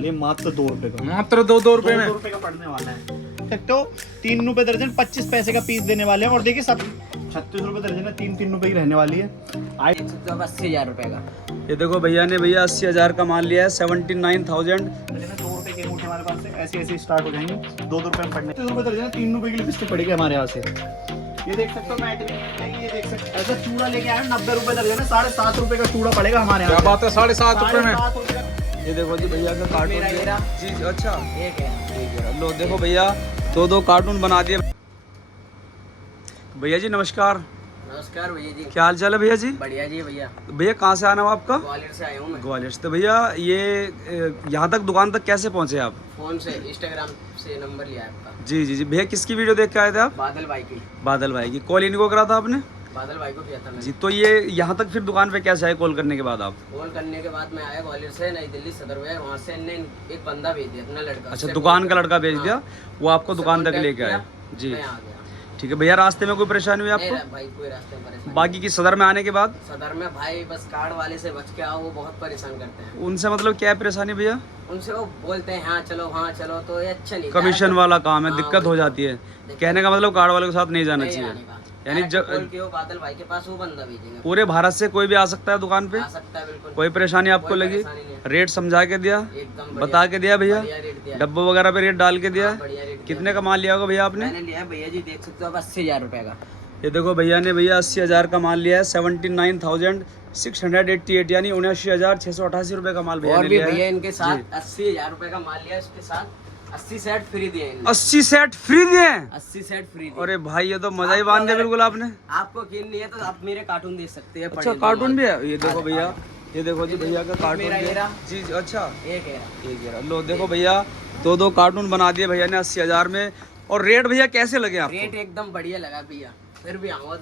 वाली है मात्र 2 रुपए का। मात्र 2 रुपए में 2 रुपए का पड़ने वाला है। सकते हो 3 रुपए दर्जन 25 पैसे का पीस देने वाले हैं। और देखिए सब 36 रुपए दर्जन है, 3 रुपए की रहने वाली है। 80,000 रुपए का। ये देखो भैया ने 80,000 का माल लिया है। 79,000। 2 रुपए के अंगूठे हमारे पास से ऐसे स्टार्ट हो जाएंगे। 2 रुपए में पड़ने 30 रुपए दर्जन है, 3 रुपए की लिपस्टिक पड़ेगी हमारे यहाँ से। ये देख सकते हो मैट में, ये देख सकते हो ऐसा चूड़ा लेके आए 90 रुपए दर्जन है। 7.5 रुपए का चूड़ा पड़ेगा हमारे यहाँ। क्या बात है, 7.5 रुपए में। 7.5 रुपए का। ये देखो जी भैया का कार्टून जी। अच्छा एक है। लो देखो भैया 2 कार्टून बना दिए। भैया जी नमस्कार। नमस्कार भैया जी। क्या हाल चाल है भैया जी? बढ़िया जी भैया। भैया कहाँ से आना हुआ आपका? ग्वालियर से आया हूँ मैं। ग्वालियर से। तो भैया ये यहाँ तक दुकान तक कैसे पहुँचे आप? फोन से इंस्टाग्राम से नंबर लिया आपका। जी जी जी। भैया किसकी वीडियो देख के आए थे आप? बादल भाई की। बादल भाई की। कॉल इनको करा था आपने? बादल भाई को किया था मैंने। जी। तो ये यहाँ तक फिर दुकान पे कैसे आए कॉल करने के बाद आप? कॉल करने के बाद मैं आया ग्वालियर से नई दिल्ली सदर में। वहाँ से इनने एक बंदा भेज दिया, अपना लड़का। अच्छा दुकान का लड़का भेज दिया, वो आपको दुकान तक लेके आया। जी मैं आ गया। ठीक है भैया। रास्ते में कोई परेशानी हुई आपको? भाई कोई रास्ते में परेशान। बाकी की सदर में आने के बाद? सदर में भाई बस कार्ड वाले से बच के आओ, वो बहुत परेशान करते हैं। उनसे मतलब क्या परेशानी भैया? उनसे वो बोलते हैं हाँ चलो तो ये अच्छा नहीं। कमीशन वाला काम है, हाँ, दिक्कत हो जाती है। कहने का मतलब कार्ड वाले के साथ नहीं जाना नहीं चाहिए। आने का। यानी जब बोल के वो बादल भाई के पास वो बंदा भेजेंगे। पूरे भारत से कोई भी आ सकता है दुकान पे? आ सकता है बिल्कुल। कोई परेशानी आपको कोई लगी? परेशानी नहीं है। रेट समझा के दिया? एकदम बता के दिया भैया? बढ़िया रेट दिया। डब्बो वगैरह पे रेट डाल के दिया? हाँ, बढ़िया रेट दिया। कितने का माल लिया होगा भैया आपने? मैंने लिया भैया जी देख सकते हो आप 80,000 रुपए का। ये देखो भैया ने 80,000 का माल लिया है। 79,688 यानी 79,688 रुपए का माल भैया और ने भी लिया भैया है। इनके साथ 80,000 रुपए का माल लिया, इसके साथ 80 सेट फ्री दिए इन्होंने। 80 सेट फ्री दिए हैं? 80 सेट फ्री दिए। अरे भाई ये तो मजा ही बांध दिया बिल्कुल आपने। आपको यकीन नहीं है तो आप मेरे कार्टून देख सकते हैं। अच्छा कार्टून भी है? ये देखो भैया, ये देखो जी भैया का कार्टून मेरा भी ये है। रहा। जी जी, अच्छा एक है। एक है। लो देखो भैया 2 कार्टून बना दिए भैया ने 80,000 में। और रेट भैया कैसे लगे आपको? रेट एकदम बढ़िया लगा भैया, फिर भी आऊंगा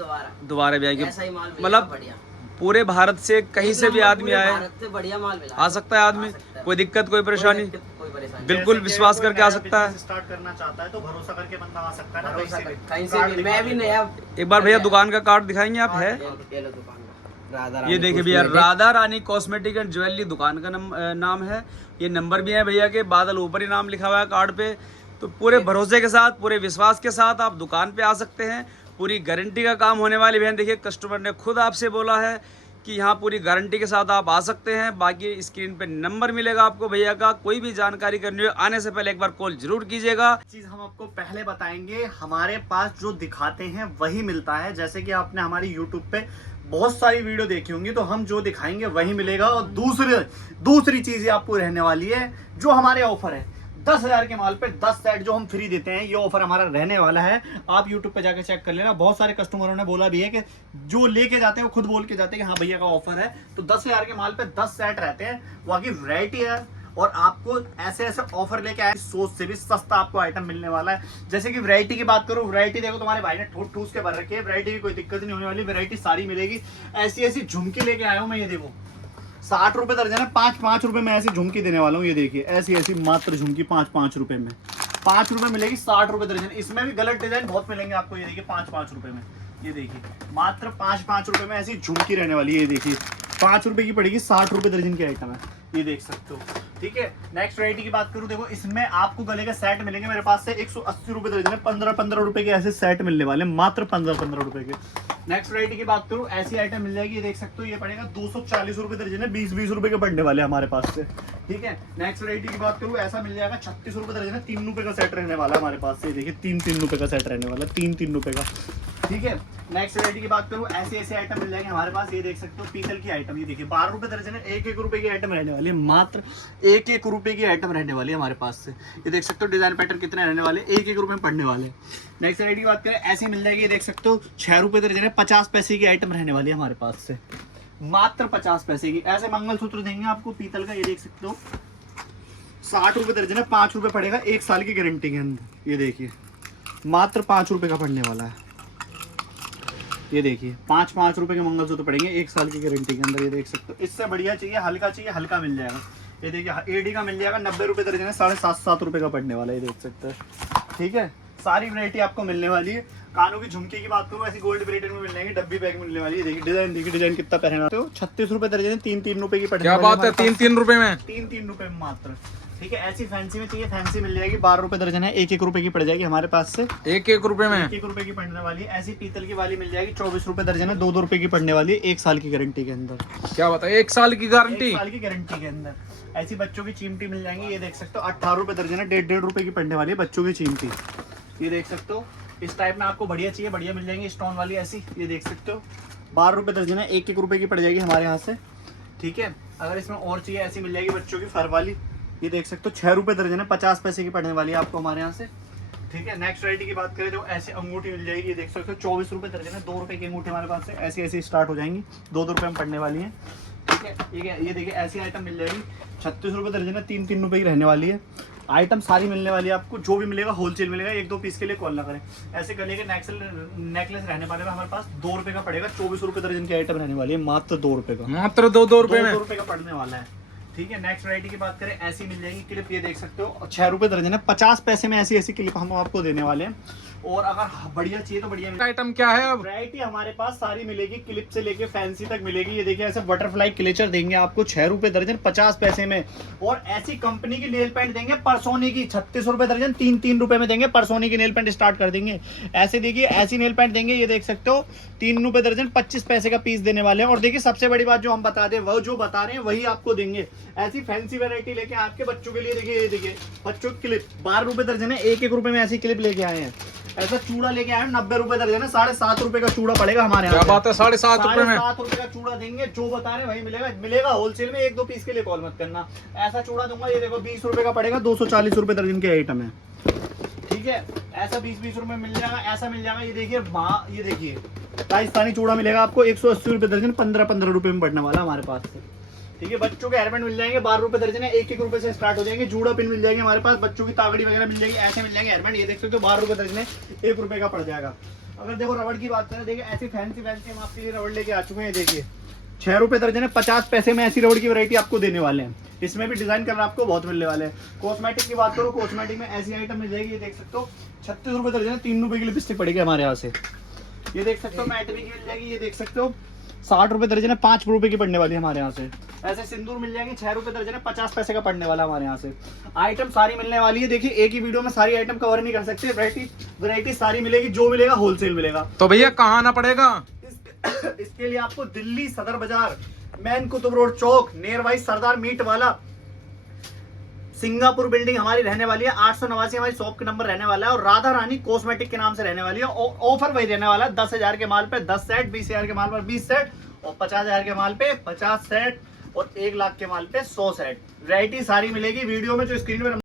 दोबारा भैया ऐसा ही माल मतलब बढ़िया। पूरे भारत से कहीं से भी आदमी आए भारत से बढ़िया माल मिला। आ सकता है आदमी, कोई दिक्कत कोई परेशानी कोई परेशानी बिल्कुल विश्वास करके आ सकता है। स्टार्ट करना चाहता है तो भरोसा करके बंदा आ सकता है ना भरोसा कहीं कहीं से भी। मैं भी नया। एक बार भैया दुकान का कार्ड दिखाएंगे आप? है ये लो दुकान का राधा ये देखिए भैया, Radha Rani cosmetic and jewellery दुकान का नाम है। ये नंबर भी है भैया के, बादल ऊपर ही नाम लिखा हुआ है कार्ड पे। तो पूरे भरोसे के साथ, पूरे विश्वास के साथ आप दुकान पे आ सकते हैं। पूरी गारंटी का काम होने वाली बहन। देखिए कस्टमर ने खुद आपसे बोला है कि यहाँ पूरी गारंटी के साथ आप आ सकते हैं। बाकी स्क्रीन पे नंबर मिलेगा आपको भैया का। कोई भी जानकारी करनी हो आने से पहले एक बार कॉल जरूर कीजिएगा। चीज हम आपको पहले बताएंगे, हमारे पास जो दिखाते हैं वही मिलता है। जैसे कि आपने हमारी YouTube पे बहुत सारी वीडियो देखी होंगी, तो हम जो दिखाएंगे वही मिलेगा। और दूसरी चीज आपको रहने वाली है, जो हमारे ऑफर है 10,000 के माल पे 10 सेट जो हम फ्री देते हैं, ये ऑफर हमारा रहने वाला है। आप YouTube पे जाकर चेक कर लेना। बहुत सारे कस्टमरों ने बोला भी है कि जो लेके जाते हैं वो खुद बोल के जाते हैं कि हाँ भैया का ऑफर है। तो 10,000 के माल पे 10 सेट रहते हैं। बाकी वैरायटी है और आपको ऐसे ऐसे ऑफर लेके आए, सोच से भी सस्ता आपको आइटम मिलने वाला है। जैसे कि वैरायटी की बात करूं, वैरायटी देखो तुम्हारे भाई ने ठूस ठूस के भर रखी है। वैरायटी की कोई दिक्कत नहीं होने वाली, वैरायटी सारी मिलेगी। ऐसी ऐसी झुमकी लेके आया हूं मैं, ये देखो 60 रुपए दर्जन है। 5 रुपए में ऐसी झुमकी देने वाला हूँ। ये देखिए ऐसी ऐसी मात्र झुमकी 5 रुपए में 5 रुपए मिलेगी। 60 रुपए दर्जन। इसमें भी गलत डिजाइन बहुत मिलेंगे आपको। ये देखिए 5 रुपए में, ये देखिए मात्र 5 रुपए में ऐसी झुमकी रहने वाली है। ये देखिए 5 रुपए की पड़ेगी, 60 रुपए दर्जन की आइटम है, ये देख सकते हो। ठीक है। नेक्स्ट वैरायटी की बात करूं, देखो इसमें आपको गले के सेट मिलेंगे मेरे पास से 180 रुपए दर्जन है। 15 रुपए के ऐसे सेट मिलने वाले, मात्र 15 रुपए के। नेक्स्ट वैरायटी की बात करूं, ऐसी आइटम मिल जाएगी, ये देख सकते हो। ये पड़ेगा 240 रुपए दर्जन है। 20 रुपए के पड़ने वाले हमारे पास से। ठीक है। नेक्स्ट वैरायटी की बात करूं, ऐसा मिल जाएगा 36 रुपए दर्जन है। 3 रुपए का सेट रहने वाला है हमारे पास से। देखिए 3 रुपए का सेट रहने वाला है, 3 रुपए का। ठीक है। नेक्स्ट वैरायटी की बात करूं, ऐसे ऐसे आइटम मिल जाएंगे हमारे पास। ये देख सकते हो पीतल की आइटम, ये देखिए 12 रुपए दर्जन है। 1 रुपए की आइटम रहने वाली है, मात्र 1 रुपए की आइटम रहने वाली है हमारे पास से। ये देख सकते हो डिजाइन पैटर्न कितने रहने वाले, 1 रुपए में पड़ने वाले। नेक्स्ट वैरायटी की बात करें, ऐसी मिल जाएगी, ये देख सकते हो 6 रुपए दर्जन है। 50 पैसे की आइटम रहने वाली है हमारे पास से, मात्र 50 पैसे की। ऐसे मंगलसूत्र देंगे आपको पीतल का, ये देख सकते हो 60 रुपए दर्जन है। 5 रुपए पड़ेगा 1 साल की गारंटी के अंदर। ये देखिए मात्र 5 रुपए का पड़ने वाला है। ये देखिए 5 रुपए के मंगलसूत्र पड़ेंगे 1 साल की गारंटी के अंदर। ये देख सकते हो। इससे बढ़िया चाहिए, हल्का चाहिए, हल्का मिल जाएगा। ये देखिए एडी का मिल जाएगा, 90 रुपए दर्जन है। 7.5 रुपए का पड़ने वाला है, ये देख सकते हैं। ठीक है। सारी वैरायटी आपको मिलने वाली है। कानों की झुमके की बात करूँ, ऐसी गोल्ड प्लेटेड में मिल जाएंगे, डब्बी बैग मिलने वाली है। देखिए डिजाइन कितना पहना तो 36 रुपए दर्जन है, 3-3 रुपए की पड़ने क्या बात है, 3-3 रुपए में, 3-3 रुपए में मात्र। ठीक है, ऐसी फैंसी में चाहिए, फैंसी मिल जाएगी, 12 रुपए दर्जन है, 1-1 रुपए की पड़ जाएगी हमारे पास से, 1-1 रुपए में, 1 रुपए की पड़ने वाली है। ऐसी पीतल की वाली मिल जाएगी, 24 रुपए दर्जन है, 2-2 रुपए की पड़ने वाली है, 1 साल की गारंटी के अंदर। क्या बता, 1 साल की गारंटी, 1 साल की गारंटी के अंदर। ऐसी बच्चों की चिमटी मिल जाएंगी, ये देख सकते हो, 18 रुपए दर्जन है, 1.5 रुपए की पड़ने वाली है बच्चों की चिमटी। ये देख सकते हो, इस टाइप में आपको बढ़िया चाहिए, बढ़िया मिल जाएंगी, स्टोन वाली ऐसी, ये देख सकते हो, 12 रुपए दर्जन है, 1-1 रुपए की पड़ जाएगी हमारे यहाँ से। ठीक है, अगर इसमें और चाहिए ऐसी मिल जाएगी बच्चों की फर वाली, ये देख सकते हो, 6 रुपए दर्जन है, 50 पैसे की पड़ने वाली है आपको हमारे यहाँ से। ठीक है, नेक्स्ट वैरायटी की बात करें तो ऐसे अंगूठी मिल जाएगी, ये देख सकते हो, 24 रुपए दर्जन है, 2 रुपए की अंगूठी हमारे पास से ऐसी ऐसी स्टार्ट हो जाएंगी, 2-2 रुपए में पड़ने वाली है। ठीक है, ये देखिए ऐसी आइटम मिल जाएगी, 36 रुपए दर्जन है, 3-3 रुपए की रहने वाली है। आइटम सारी मिलने वाली है आपको, जो भी मिलेगा होलसेल मिलेगा, 1-2 पीस के लिए कॉल ना करें। ऐसे गले के नेकलेस रहने वाले में हमारे पास 2 रुपए का पड़ेगा, 24 रुपए दर्जन की आइटम रहने वाली है, मात्र 2 रुपए का, मात्र 2-2 रुपए में, 2 रुपए का पड़ने वाला है। ठीक है, नेक्स्ट वैरायटी की बात करें, ऐसी मिल जाएगी क्लिप, ये देख सकते हो, 6 रुपए दर्जन है, 50 पैसे में ऐसी ऐसी क्लिप हम आपको देने वाले हैं। और अगर बढ़िया चाहिए तो बढ़िया आइटम क्या है अब, वैरायटी हमारे पास सारी मिलेगी, क्लिप से लेके फैंसी तक मिलेगी। ये देखिए ऐसे बटरफ्लाई क्लेचर देंगे आपको 6 रुपए दर्जन 50 पैसे में, और ऐसी कंपनी की नेल पेंट देंगे परसोनी की 36 रुपए दर्जन, 3-3 रुपए में देंगे, परसोनी की नेल पेंट स्टार्ट कर देंगे। ऐसे देखिए ऐसी नेल पेंट देंगे, ये देख सकते हो, 3 रुपए दर्जन, 25 पैसे का पीस देने वाले हैं। और देखिए सबसे बड़ी बात जो हम बता दें, वो जो बता रहे हैं वही आपको देंगे। ऐसी फैंसी वैरायटी लेके आपके बच्चों के लिए, देखिए ये देखिए बच्चों की क्लिप 12 रुपए दर्जन है, 1-1 रुपए में ऐसी क्लिप लेके आए हैं। ऐसा चूड़ा लेके आए हैं 90 रुपए दर्जन है, 7.5 रुपए का चूड़ा पड़ेगा हमारे यहाँ। क्या बात है, 7.5 रुपए में, 7 रुपए का चूड़ा देंगे, जो बता रहे हैं वही मिलेगा होलसेल में, 1-2 पीस के लिए कॉल मत करना। ऐसा चूड़ा दूंगा, ये देखो 20 रुपए का पड़ेगा, 240 रुपए दर्जन के आइटम है। ठीक है, ऐसा 20-20 रुपए मिल जाएगा, ऐसा मिल जाएगा। ये देखिए राजस्थानी चूड़ा मिलेगा आपको 180 रुपए दर्जन, 15-15 रुपए में पड़ने वाला हमारे पास से। ठीक है, बच्चों के हेयरबैंड मिल जाएंगे, 12 रुपए दर्जन है, 1-1 रुपए से स्टार्ट हो जाएंगे। जूड़ा पिन मिल जाएंगे हमारे पास, बच्चों की तागड़ी वगैरह मिल जाएगी, ऐसे मिल जाएंगे हेयरबैंड, ये देख सकते हो 12 रुपए दर्जन है, 1 रुपए का पड़ जाएगा। अगर देखो रबड़ की बात करें, देखिए ऐसी फैंसी हम आपके लिए रबड़ लेके आ चुके हैं। देखिए 6 रुपए दर्जन है, 50 पैसे में ऐसी रबड़ की वैरायटी आपको देने वाले हैं। इसमें भी डिजाइन कलर आपको बहुत मिलने वाले हैं। कॉस्मेटिक की बात करो, कॉस्मेटिक में ऐसी आइटम मिल जाएगी, ये देख सकते हो, 36 रुपए दर्जन है, 3 रुपए की लिपस्टिक पड़ेगी हमारे यहाँ से। ये देख सकते हो मैटरी की मिल जाएगी, ये देख सकते हो 60 रुपए दर्जन है, 5 रुपए की पड़ने वाली है हमारे यहाँ से। ऐसे सिंदूर मिल जाएंगे, 6 रुपए दर्जन है, 50 पैसे का पड़ने वाला हमारे यहाँ से। आइटम सारी मिलने वाली है। देखिए एक ही वीडियो में सारी आइटम कवर नहीं कर सकते, वैरायटी सारी मिलेगी, जो मिलेगा होलसेल मिलेगा। तो भैया कहाँ आना पड़ेगा, इसके लिए आपको Delhi Sadar Bazaar, main Qutub road Chowk, near Bai Sardar meat वाला, सिंगापुर बिल्डिंग हमारी रहने वाली है, 889 हमारी शॉप का नंबर रहने वाला है, और राधा रानी कॉस्मेटिक के नाम से रहने वाली है। ऑफर वही रहने वाला है, 10,000 के माल पे 10 सेट, 20,000 के माल पर 20 सेट, और 50,000 के माल पे 50 सेट, और 1 लाख के माल पे 100 सेट। वैरायटी सारी मिलेगी। वीडियो में जो स्क्रीन पे